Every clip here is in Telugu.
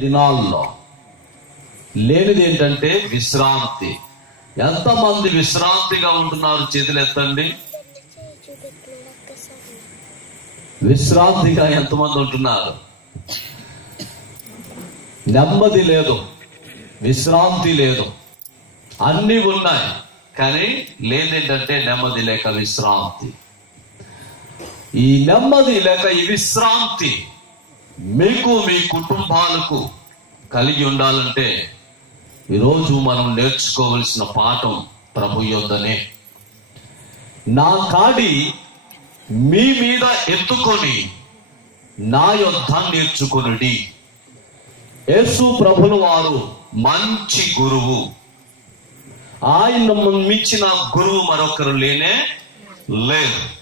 దినాల్లో లేనిది ఏంటంటే విశ్రాంతి. ఎంతమంది విశ్రాంతిగా ఉంటున్నారు చేతులు ఎత్తండి విశ్రాంతిగా ఎంతమంది ఉంటున్నారు? నెమ్మది లేదు. విశ్రాంతి లేదు. అన్నీ ఉన్నాయి కానీ లేదేంటంటే నెమ్మది లేక విశ్రాంతి. ఈ నెమ్మది లేక ఈ విశ్రాంతి మీకు మీ కుటుంబాలకు కలిగి ఉండాలంటే ఈరోజు మనం నేర్చుకోవలసిన పాఠం ప్రభు యొద్దనే. నా కాడి మీ మీద ఎత్తుకొని నా యొద్ధ నేర్చుకునుడి. యేసు ప్రభులు వారు మంచి గురువు. ఆయన మించిన గురువు మరొకరు లేనే లేరు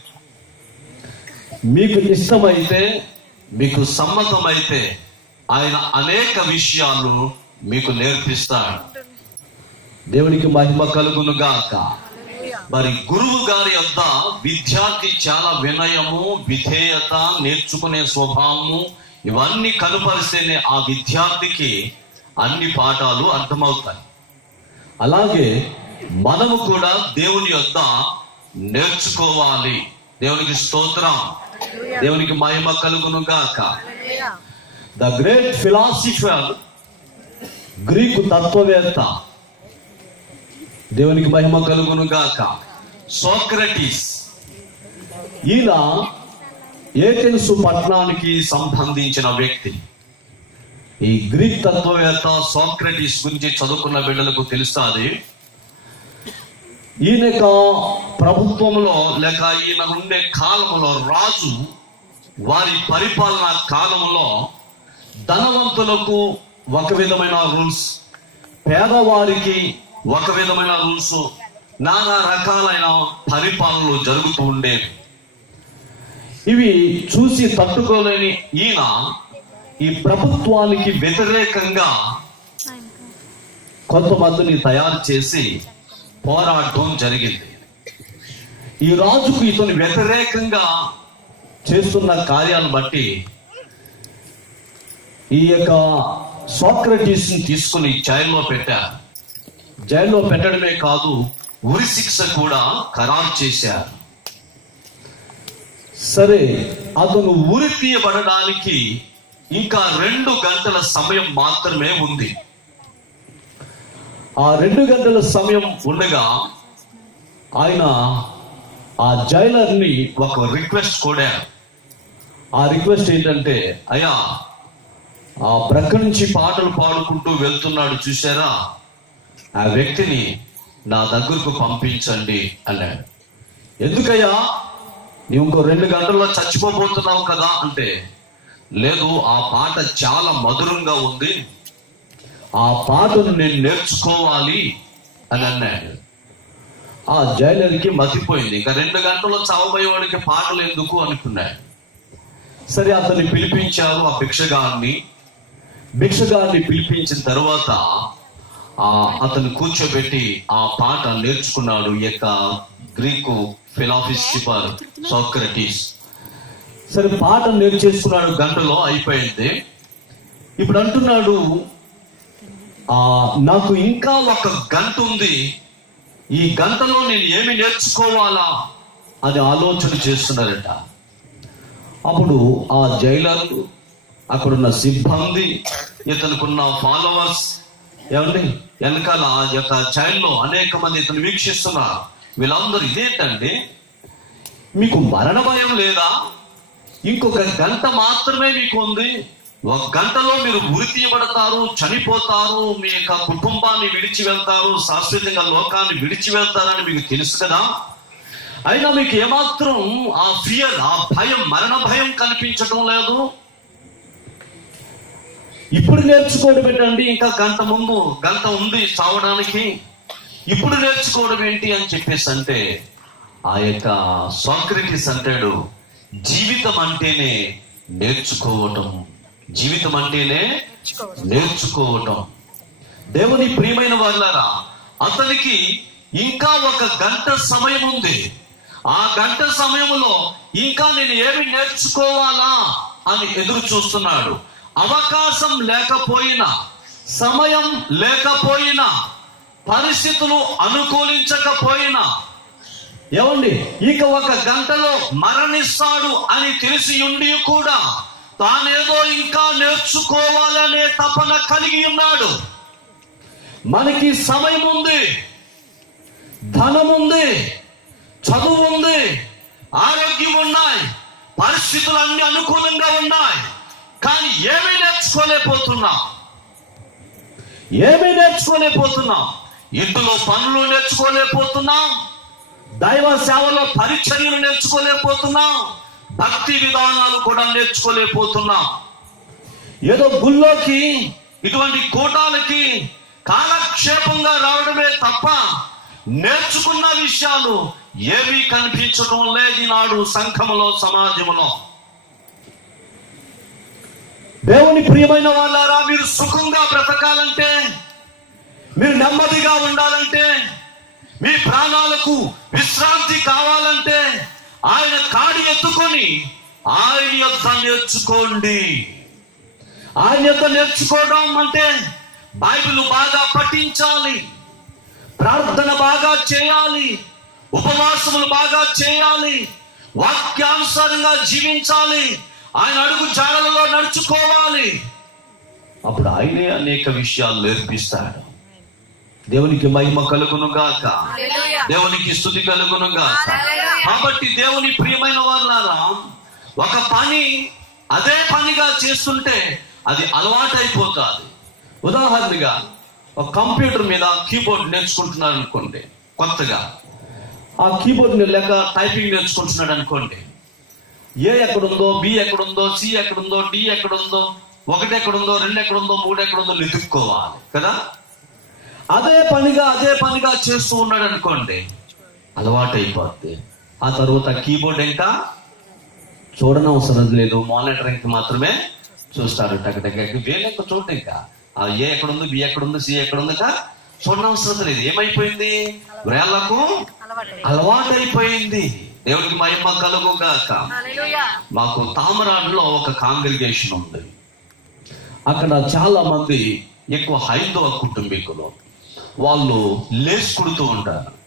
మీకు ఇష్టమైతే మీకు సమ్మతమైతే ఆయన అనేక విషయాలు మీకు నేర్పిస్తాడు. దేవునికి మహిమ కలుగును గాక. మరి గురువు గారి యొక్క విద్యార్థి చాలా వినయము విధేయత నేర్చుకునే స్వభావము ఇవన్నీ కనుపరిస్తేనే ఆ విద్యార్థికి అన్ని పాఠాలు అర్థమవుతాయి. అలాగే మనము కూడా దేవుని యొక్క నేర్చుకోవాలి. దేవునికి స్తోత్రం. దేవునికి మహిమ కలుగును గాక. ద గ్రేట్ ఫిలాసిఫర్ గ్రీకు తత్వవేత్త. దేవునికి మహిమ కలుగును గాక. సోక్రటీస్ ఈయన ఏథెన్సు పట్టణానికి సంబంధించిన వ్యక్తి. ఈ గ్రీక్ తత్వవేత్త సోక్రటీస్ గురించి చదువుకున్న బిడ్డలకు తెలుస్తుంది. ఈయన యొక్క ప్రభుత్వంలో లేక ఈయన ఉండే కాలంలో రాజు వారి పరిపాలన కాలంలో ధనవంతులకు ఒక విధమైన రూల్స్ పేదవారికి ఒక విధమైన రూల్స్ నానా రకాలైన పరిపాలనలు జరుగుతూ ఉండేవి. ఇవి చూసి తట్టుకోలేని ఈయన ఈ ప్రభుత్వానికి వ్యతిరేకంగా కొంతమందిని తయారు చేసి పోరాటం జరిగింది. ఈ రాజుకు ఇతని వ్యతిరేకంగా చేస్తున్న కార్యాలను బట్టి ఈ యొక్క సోక్రటీస్ని తీసుకుని జైల్లో పెట్టారు. జైల్లో పెట్టడమే కాదు ఉరి శిక్ష కూడా ఖరారు చేశారు. సరే అతను ఉరి తీయబడడానికి ఇంకా రెండు గంటల సమయం మాత్రమే ఉంది. ఆ రెండు గంటల సమయం ఉండగా ఆయన ఆ జైలర్ని ఒక రిక్వెస్ట్ కోడారు. ఆ రిక్వెస్ట్ ఏంటంటే అయ్యా ఆ ప్రక్క నుంచి పాటలు పాడుకుంటూ వెళ్తున్నాడు చూసారా ఆ వ్యక్తిని నా దగ్గరకు పంపించండి అన్నాడు. ఎందుకయ్యా నీవు ఇంకో రెండు గంటల్లో చచ్చిపోబోతున్నావు కదా అంటే లేదు ఆ పాట చాలా మధురంగా ఉంది ఆ పాటను నేను నేర్చుకోవాలి అని అన్నాడు. ఆ జైలర్కి మతిపోయింది. ఇంకా రెండు గంటల్లో చావబోయేవాడికి పాటలు ఎందుకు అనుకున్నాడు. సరే అతన్ని పిలిపించారు ఆ భిక్షగాన్ని. భిక్షగాన్ని పిలిపించిన తర్వాత ఆ అతను కూర్చోబెట్టి ఆ పాట నేర్చుకున్నాడు. ఈ యొక్క గ్రీకు ఫిలాఫిసిపర్ సోక్రటీస్. సరే పాట నేర్చేసుకున్నాడు గంటలో అయిపోయింది. ఇప్పుడు అంటున్నాడు నాకు ఇంకా ఒక గంట ఉంది. ఈ గంటలో నేను ఏమి నేర్చుకోవాలా? అది ఆలోచన చేస్తున్నారట. అప్పుడు ఆ జైలర్లు అక్కడున్న సిబ్బంది ఇతనుకున్న ఫాలోవర్స్ ఏమండి వెనకాల ఆ యొక్క జైల్లో అనేక మంది ఇతను వీక్షిస్తున్నారు. వీళ్ళందరూ ఇదేంటండి మీకు మరణ భయం లేదా? ఇంకొక గంట మాత్రమే మీకు ఉంది. ఒక గంటలో మీరు ఉరి తీయబడతారు చనిపోతారు మీ యొక్క కుటుంబాన్ని విడిచి వెళ్తారు శాశ్వతంగా లోకాన్ని విడిచి వెళ్తారని మీకు తెలుసు కదా? అయినా మీకు ఏమాత్రం ఆ ఫియర్ ఆ భయం మరణ భయం కనిపించడం లేదు? ఇప్పుడు నేర్చుకోవడం ఏంటండి? ఇంకా గంట ముందు గంట ఉంది చావడానికి. ఇప్పుడు నేర్చుకోవడం ఏంటి అని చెప్పేసి అంటే ఆ యొక్క సాక్రటిస్ అంటాడు జీవితం అంటేనే నేర్చుకోవటం. జీవితం అంటేనే నేర్చుకోవటం. దేవుని ప్రియమైన వాళ్ళారా అతనికి ఇంకా ఒక గంట సమయం ఉంది. ఆ గంట సమయంలో ఇంకా నేను ఏమి నేర్చుకోవాలా అని ఎదురు చూస్తున్నాడు. అవకాశం లేకపోయినా సమయం లేకపోయినా పరిస్థితులు అనుకూలించకపోయినా ఏమండి ఇక ఒక గంటలో మరణిస్తాడు అని తెలిసి ఉండి కూడా తానేదో ఇంకా నేర్చుకోవాలనే తపన కలిగి ఉన్నాడు. మనకి సమయం ఉంది ధనం ఉంది చదువు ఉంది ఆరోగ్యం ఉన్నాయి పరిస్థితులు అన్ని అనుకూలంగా ఉన్నాయి. కానీ ఏమీ నేర్చుకోలేకపోతున్నాం. ఏమీ నేర్చుకోలేకపోతున్నాం. ఇంటిలో పనులు నేర్చుకోలేకపోతున్నాం. దైవ సేవలో పరిచర్యలు నేర్చుకోలేకపోతున్నాం. భక్తి విధానాలు కూడా నేర్చుకోలేకపోతున్నాం. ఏదో గుళ్ళోకి ఇటువంటి కూటాలకి కాలక్షేపంగా రావడమే తప్ప నేర్చుకున్న విషయాలు ఏమీ కనిపించడం లేదు నాడు సంఘములో సమాజంలో దేవుని ప్రియమైన వాళ్ళారా మీరు సుఖంగా బ్రతకాలంటే మీరు నెమ్మదిగా ఉండాలంటే మీ ప్రాణాలకు విశ్రాంతి కావాలంటే ఆయన కాడి ఎత్తుకొని ఆయన యొక్క నేర్చుకోండి. ఆయన యొక్క నేర్చుకోవడం అంటే బైబిల్ బాగా పఠించాలి. ప్రార్థన బాగా చేయాలి. ఉపవాసములు బాగా చేయాలి. వాక్యానుసారంగా జీవించాలి. ఆయన అడుగు జాడలలో నడుచుకోవాలి. అప్పుడు ఆయనే అనేక విషయాలు నేర్పిస్తాడు. దేవునికి మహిమ కలుగును గాక. దేవునికి స్థుతి కలుగును గాక. కాబట్టి దేవుని ప్రియమైన వాళ్ళారా ఒక పని అదే పనిగా చేస్తుంటే అది అలవాటైపోతుంది. ఉదాహరణగా ఒక కంప్యూటర్ మీద కీబోర్డ్ నేర్చుకుంటున్నారు అనుకోండి కొత్తగా. ఆ కీబోర్డ్ లేక టైపింగ్ నేర్చుకుంటున్నాడు అనుకోండి. ఏ ఎక్కడుందో బి ఎక్కడుందో సి ఎక్కడుందో డి ఎక్కడుందో ఒకటి ఎక్కడుందో రెండు ఎక్కడుందో మూడు ఎక్కడుందో వెతుక్కోవాలి కదా? అదే పనిగా అదే పనిగా చేస్తూ ఉన్నాడు అనుకోండి అలవాటైపోద్ది. ఆ తర్వాత కీబోర్డ్ ఇంకా చూడనవసరం లేదు. మానిటరింగ్ మాత్రమే చూస్తారు టక్ టక్ టక్. వేలెక్క చూడండి ఇంకా. ఆ ఏ ఎక్కడుందో బి ఎక్కడుందో సి ఎక్కడుందో ఇంకా చూడనవసరం లేదు. ఏమైపోయింది? వేళ్ళకు అలవాటు అలవాటైపోయింది. దేవుడికి మహిమ కలుగుగాక. హల్లెలూయా. మాకు తామరాడులో ఒక కాంగ్రిగేషన్ ఉంది. అక్కడ చాలా మంది ఎక్కువ హైందవ కుటుంబీకులు. వాళ్ళు లేస్ కుడుతూ ఉంటారు.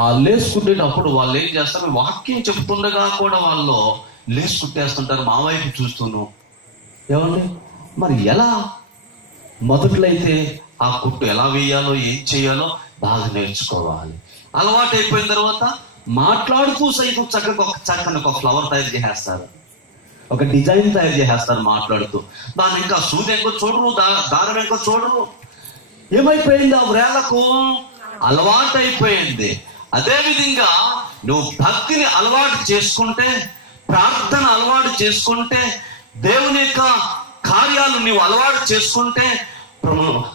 ఆ లేస్ వాళ్ళు ఏం చేస్తారు? వాక్యం చెప్తుండగా కూడా వాళ్ళు లేస్ కుట్టేస్తుంటారు మా వైపు చూస్తున్నాం ఏమండి? మరి ఎలా? మొదట్లయితే ఆ కుట్టు ఎలా వేయాలో ఏం చేయాలో బాగా నేర్చుకోవాలి. అలవాటు అయిపోయిన తర్వాత మాట్లాడుతూ సైతం చక్కగా ఒక చక్కని ఒక ఫ్లవర్ తయారు చేసేస్తారు. ఒక డిజైన్ తయారు చేసేస్తారు మాట్లాడుతూ. దాన్ని ఇంకా సూది ఎంకో చూడరు దా- దారం ఎంకో చూడరు. ఏమైపోయింది ఆ వ్రేలకు అలవాటు అయిపోయింది నువ్వు భక్తిని అలవాటు చేసుకుంటే ప్రార్థన అలవాటు చేసుకుంటే దేవుని యొక్క కార్యాలు నువ్వు అలవాటు చేసుకుంటే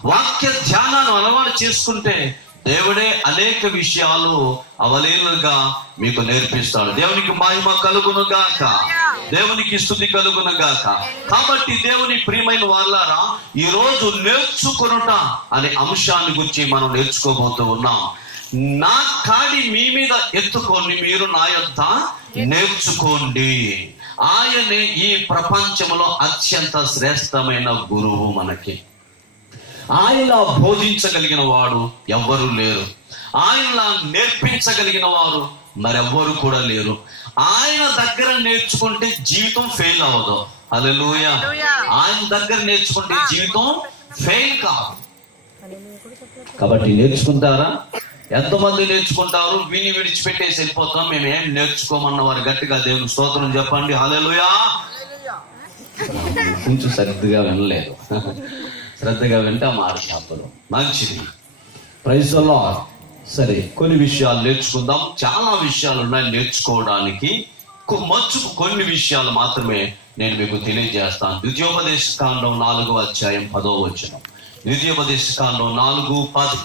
వాక్య ధ్యానాన్ని అలవాటు చేసుకుంటే దేవుడే అనేక విషయాలు అవలీలుగా మీకు నేర్పిస్తాడు. దేవునికి మహిమ కలుగును గాక. దేవునికి స్థుతి కలుగును గాక. కాబట్టి దేవుని ప్రియమైన వాళ్ళారా ఈ రోజు నేర్చుకొనుట అనే అంశాన్ని గురించి మనం నేర్చుకోబోతూ ఉన్నాం. నా కాడి మీ మీద ఎత్తుకొని మీరు నా యొక్క నేర్చుకోండి. ఆయనే ఈ ప్రపంచంలో అత్యంత శ్రేష్టమైన గురువు మనకి. ఆయన బోధించగలిగిన వాడు ఎవ్వరూ లేరు. ఆయన నేర్పించగలిగిన వారు మరెవ్వరు కూడా లేరు. ఆయన దగ్గర నేర్చుకుంటే జీవితం ఫెయిల్ అవ్వదు. అలెలుయ ఆయన దగ్గర నేర్చుకుంటే జీవితం ఫెయిల్ కాదు. కాబట్టి నేర్చుకుంటారా? ఎంతమంది నేర్చుకుంటారు? విని విడిచిపెట్టేసి వెళ్ళిపోతాం మేము ఏం నేర్చుకోమన్న వారు గట్టిగా దేవుని స్తోత్రం చెప్పండి. హల్లెలూయా. కొంచెం శ్రద్ధగా వినలేదు. శ్రద్ధగా వింటే మాట చెప్పదు మంచిది. ప్రైజ్ సరే కొన్ని విషయాలు నేర్చుకుందాం. చాలా విషయాలు ఉన్నాయి నేర్చుకోవడానికి. మచ్చుకు కొన్ని విషయాలు మాత్రమే నేను మీకు తెలియజేస్తాను. ద్వితీయోపదేశ కాండం నాలుగో అధ్యాయం పదో వచనం. ద్వితీయోపదేశ కాండం నాలుగు పది.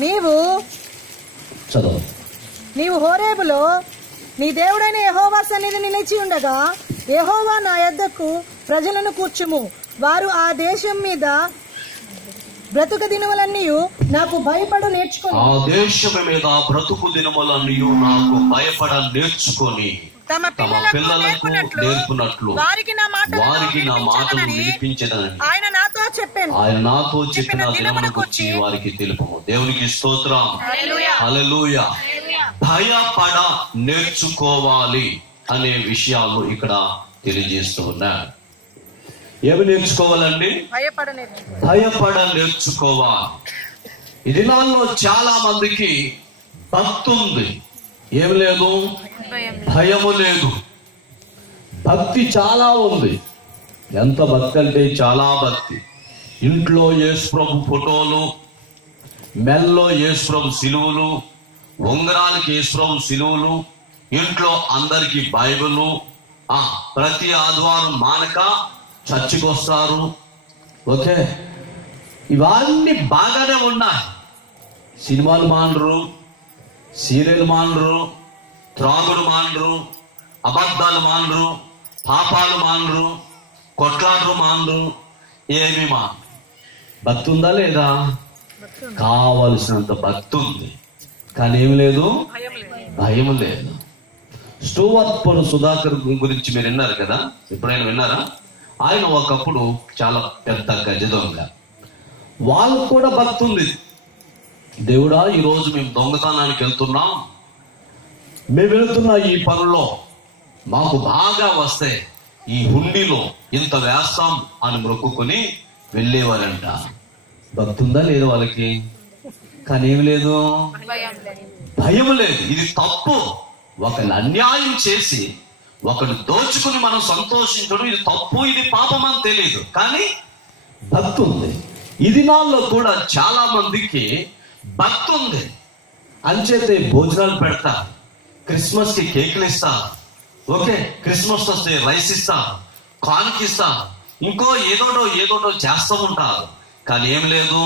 నీవు చదువు నీవు హోరేబులో నీ దేవుడైన యెహోవా సన్నిధిని నిలిచి ఉండగా యెహోవా నా యొద్దకు ప్రజలను కూర్చుము. వారు ఆ దేశం మీద బ్రతుక దినములన్నీ నాకు భయపడు నేర్చుకుని. ఆ దేశము మీద బ్రతుకు దినములన్నీ నాకు భయపడ నేర్చుకొని తమ తమ పిల్లలకు నేర్పునట్లు వారికి నా మాటలు వారికి నా మాటలు వినిపించదనని ఆయన నాతో చెప్పాను. ఆయన నాతో చెప్పిన గురించి వచ్చి వారికి తెలుపము. దేవునికి స్తోత్రం. హల్లెలూయా. భయపడ నేర్చుకోవాలి అనే విషయాలు ఇక్కడ తెలియజేస్తూ ఉన్నారు ఏమి నేర్చుకోవాలండి? భయపడ నేర్చుకోవాలి ఈ దినాల్లో చాలా మందికి భక్తి ఉంది. ఏం లేదు? భయము లేదు. భక్తి చాలా ఉంది. ఎంత భక్తి అంటే చాలా భక్తి. ఇంట్లో యేసుప్రభు ఫోటోలు మెల్లో యేసుప్రభు సిలువలు ఉంగరాలకి యేసుప్రభు సిలువలు ఇంట్లో అందరికి బైబిలు ఆ ప్రతి ఆదివారం మానక చర్చికి వస్తారు ఓకే? ఇవన్నీ బాగానే ఉన్నాయి. సినిమాలు మానరు సీరియల్ మానరు త్రాగుడు మానరు అబద్ధాలు మానరు పాపాలు మానరు కొట్లాటలు మానరు ఏమి మానరు. భక్తి ఉందా లేదా కావలసినంత భక్తి ఉంది కానీ ఏమి లేదు? భయం లేదు. లేదు. స్టూవర్ట్ సుధాకర్ గురించి మీరు విన్నారు కదా? ఎప్పుడైనా విన్నారా? ఆయన ఒకప్పుడు చాలా పెద్ద గజ దొంగ వాళ్ళకు కూడా భక్తి ఉంది దేవుడా ఈ రోజు మేము దొంగతనానికి వెళ్తున్నాం. మేము వెళుతున్న ఈ పనుల్లో మాకు బాగా వస్తే ఈ హుండీలో ఇంత వేస్తాం అని మొక్కుకొని వెళ్ళేవారంట. భక్తి ఉందా లేదు వాళ్ళకి? కానీ ఏమి లేదు? భయం లేదు. ఇది తప్పు. ఒకరిని అన్యాయం చేసి ఒకడు దోచుకుని మనం సంతోషించడం ఇది తప్పు ఇది పాపం అని తెలియదు కానీ భక్తి ఉంది. ఈ దినాల్లో కూడా చాలా మందికి భక్తి ఉంది. అంచేతే భోజనాలు పెడతా క్రిస్మస్కి కేకులు ఇస్తా ఓకే క్రిస్మస్ వస్తే రైస్ ఇస్తా కాన్కి ఇస్తా ఇంకో ఏదోటో ఏదోటో చేస్తూ ఉంటారు. కానీ ఏం లేదు.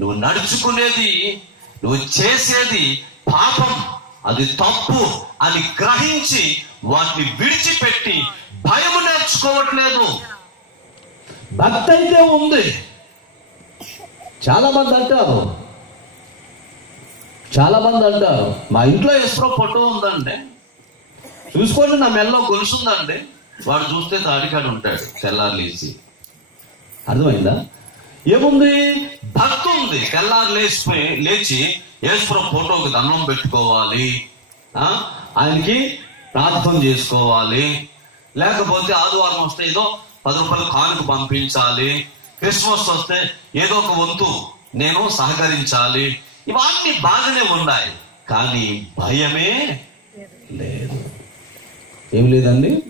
నువ్వు నడుచుకునేది నువ్వు చేసేది పాపం. అది తప్పు అని గ్రహించి వాటిని విడిచిపెట్టి భయము నేర్చుకోవట్లేదు. భక్తి అయితే ఉంది. చాలా మంది అంటారు. చాలా మంది అంటారు మా ఇంట్లో ఎస్రో ఫోటో ఉందండి. చూసుకోండి నా మెల్లో గొలుసుందండి వాడు చూస్తే తాడికాడు ఉంటాడు తెల్లారులేసి అర్థమైందా? ఏముంది? భక్తి ఉంది తెల్లారు లేచిపోయి లేచి యేసుప్రభు ఫోటోకి దండం పెట్టుకోవాలి? ఆయనకి ప్రార్థన చేసుకోవాలి. లేకపోతే ఆదివారం వస్తే ఏదో పది రూపాయలు కానుక పంపించాలి. క్రిస్మస్ వస్తే ఏదో ఒక వంతు నేను సహకరించాలి. ఇవన్నీ బాగానే ఉన్నాయి. కానీ భయమే లేదు. ఏం లేదండి?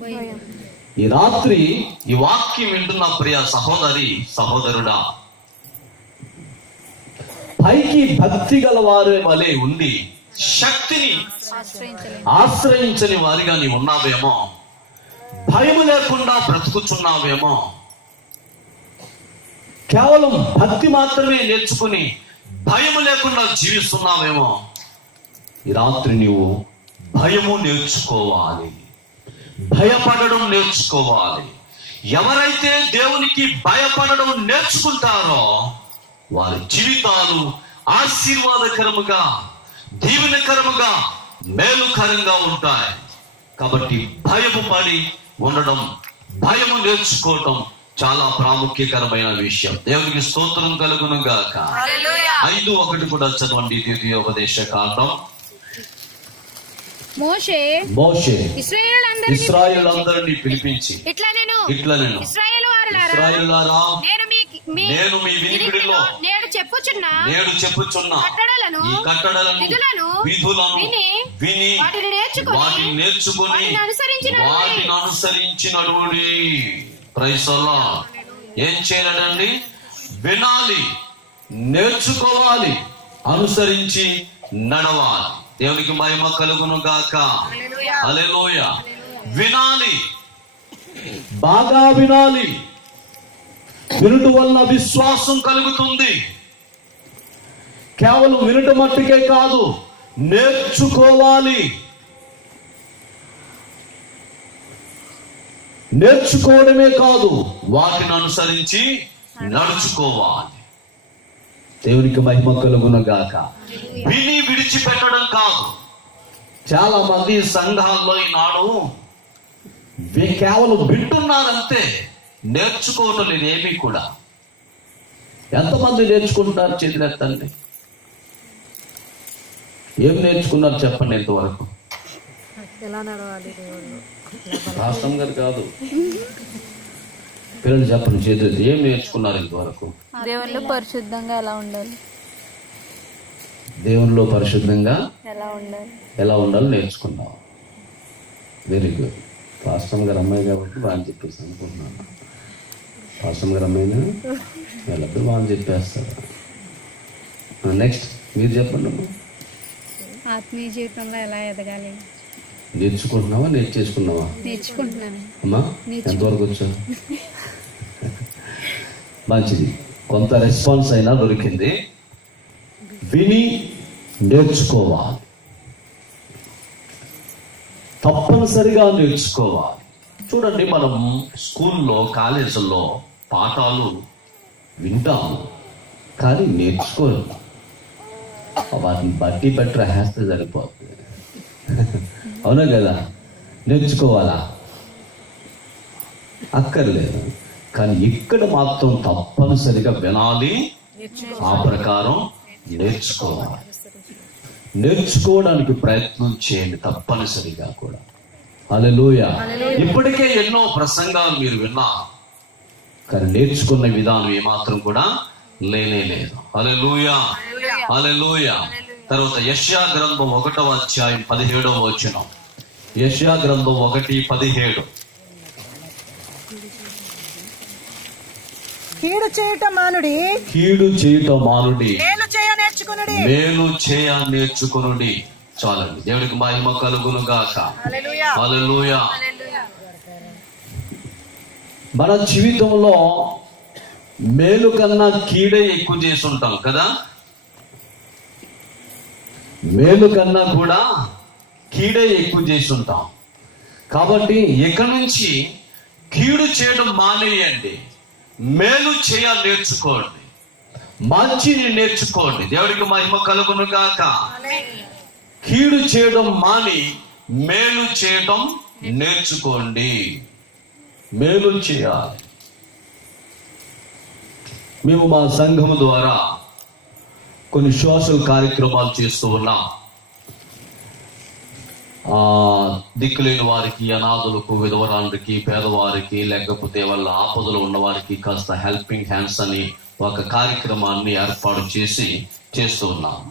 ఈ రాత్రి ఈ వాక్యం వింటున్న ప్రియ సహోదరి సహోదరుడా పైకి భక్తి గల వారి వలె ఉండి శక్తిని ఆశ్రయించని వారిగా నీ ఉన్నావేమో? భయం లేకుండా బ్రతుకుచున్నావేమో? కేవలం భక్తి మాత్రమే నేర్చుకుని భయం లేకుండా జీవిస్తున్నావేమో? ఈ రాత్రి నీవు భయము నేర్చుకోవాలి. భయపడడం నేర్చుకోవాలి. ఎవరైతే దేవునికి భయపడడం నేర్చుకుంటారో వారి జీవితాలు ఆశీర్వాదకరముగా దీవెనకరముగా మేలుకరంగా ఉంటాయి. కాబట్టి భయము పడి ఉండడం భయము నేర్చుకోవటం చాలా ప్రాముఖ్యకరమైన విషయం. దేవునికి స్తోత్రం కలుగును గాక. ఐదు ఒకటి కూడా చదవండి. ద్వితీయోపదేశ కాండం. మోషే మోషే ఇస్రాయేల్ అందరినీ పిలిపించి. ఇట్లా నేను ఇట్లా నేను. ఇశ్రాయేలు వారులారా నేను నేను మీ వినికిడిలో నేడు చెప్పుచున్నా నేడు చెప్పుచున్న కట్టడలను ఈ కట్టడలను విధులను విధులను విని విని వాటిని నేర్చుకొని వాటిని నేర్చుకొని వాటిని అనుసరించి నడువుడి. వాటిని అనుసరించి నడువుడి ప్రైసల్లా ఏం చేయాలండి? వినాలి నేర్చుకోవాలి అనుసరించి నడవాలి. దేవునికి మహిమ కలుగును గాక. హల్లెలూయ వినాలి బాగా వినాలి. వినుట వల్ల విశ్వాసం కలుగుతుంది. కేవలం వినుట మట్టుకే కాదు నేర్చుకోవాలి. నేర్చుకోవడమే కాదు వాటిని అనుసరించి నడుచుకోవాలి. దేవునికి మహిమ కలుగును గాక. విని విడిచిపెట్టడం కాదు. చాలా మంది సంఘాల్లో ఈనాడు కేవలం వింటున్నారంతే. నేర్చుకోవడం లేదు ఏమీ కూడా. ఎంతమంది నేర్చుకుంటున్నారు చేతులెత్తండి ఏం నేర్చుకున్నారు చెప్పండి ఇంతవరకు? ఎలా నడవాలి దేవుళ్ళు రాష్ట్రం గారు కాదు. పిల్లలు చెప్పండి చేతులు ఏం నేర్చుకున్నారు ఇంతవరకు? దేవుళ్ళు పరిశుద్ధంగా ఎలా ఉండాలి? దేవునిలో పరిశుద్ధంగా ఎలా ఉండాలి? ఎలా ఉండాలో నేర్చుకున్నాం. వెరీ గుడ్ పాస్టమ్ గారు అమ్మాయి కాబట్టి బాగా చెప్పేసి అనుకుంటున్నాను. వెళ్ళప్పుడు బాగా చెప్పేస్తారు. నెక్స్ట్ మీరు చెప్పండి ఆత్మీయ జీవితంలో ఎలా ఎదగాలి? నేర్చుకుంటున్నావా నేర్చేసుకున్నావా? నేర్చుకుంటున్నాను. అమ్మా ఎంతవరకు వచ్చా? మంచిది. కొంత రెస్పాన్స్ అయినా దొరికింది. విని నేర్చుకోవాలి. తప్పనిసరిగా నేర్చుకోవాలి. చూడండి మనం స్కూల్లో కాలేజీల్లో పాఠాలు వింటాము కానీ నేర్చుకోరు వాటిని బట్టి బట్టి రాస్తే సరిపోతుంది. అవునా కదా? నేర్చుకోవాలా? అక్కర్లేదు. కానీ ఇక్కడ మాత్రం తప్పనిసరిగా వినాలి. ఆ ప్రకారం నేర్చుకోవాలి. నేర్చుకోవడానికి ప్రయత్నం చేయండి తప్పనిసరిగా కూడా. అలలోయ ఇప్పటికే ఎన్నో ప్రసంగాలు మీరు విన్నా కానీ నేర్చుకున్న విధానం ఏమాత్రం కూడా లేనే లేదు. అలెలుయ అలెలుయ తర్వాత యష్యా గ్రంథం ఒకటవ అధ్యాయం పదిహేడవ వచనం. యష్యా గ్రంథం ఒకటి పదిహేడు. కీడు చేయుట మానుడి. కీడు చేయుట మానుడి. మేలు చేయ నేర్చుకునుడి. మేలు చేయ నేర్చుకునుడి. చాలండి. దేవుడికి మహిమ కలుగును గాక మన జీవితంలో మేలు కన్నా కీడే ఎక్కువ చేసి ఉంటాం కదా? మేలు కన్నా కూడా కీడే ఎక్కువ చేసి ఉంటాం కాబట్టి ఇక నుంచి కీడు చేయడం మానేయండి. మేలు చేయ నేర్చుకోండి. మంచిని నేర్చుకోండి. దేవుడికి మహిమ కలుగును గాక కీడు చేయడం మాని మేలు చేయడం నేర్చుకోండి. మేలు చేయాలి. మేము మా సంఘం ద్వారా కొన్ని సోషల్ కార్యక్రమాలు చేస్తూ ఉన్నాం. ఆ దిక్కులేని వారికి అనాథులకు విధవరానికి పేదవారికి లేకపోతే వాళ్ళ ఆపదలు ఉన్నవారికి కాస్త హెల్పింగ్ హ్యాండ్స్ అని ఒక కార్యక్రమాన్ని ఏర్పాటు చేసి చేస్తూ ఉన్నాం.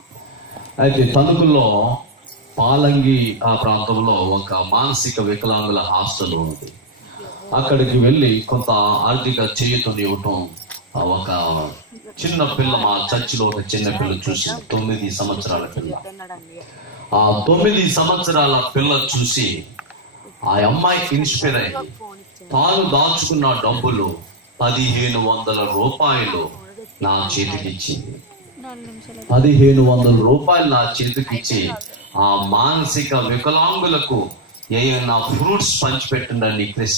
అయితే తణుకుల్లో పాలంగి ఆ ప్రాంతంలో ఒక మానసిక వికలాంగుల హాస్టల్ ఉంది. అక్కడికి వెళ్ళి కొంత ఆర్థిక చేయుతని ఇవ్వటం ఒక చిన్న పిల్ల మా చర్చిలో ఒక చిన్న పిల్ల చూసింది తొమ్మిది సంవత్సరాల పిల్ల. ఆ తొమ్మిది సంవత్సరాల పిల్ల చూసి ఆ అమ్మాయికి ఇన్స్పైర్ అయింది తాను దాచుకున్న డబ్బులు పదిహేను వందల రూపాయలు నా చేతికిచ్చింది. పదిహేను వందల రూపాయలు నా చేతికిచ్చి ఆ మానసిక వికలాంగులకు ఏమైనా ఫ్రూట్స్ పంచిపెట్టిందని క్రిస్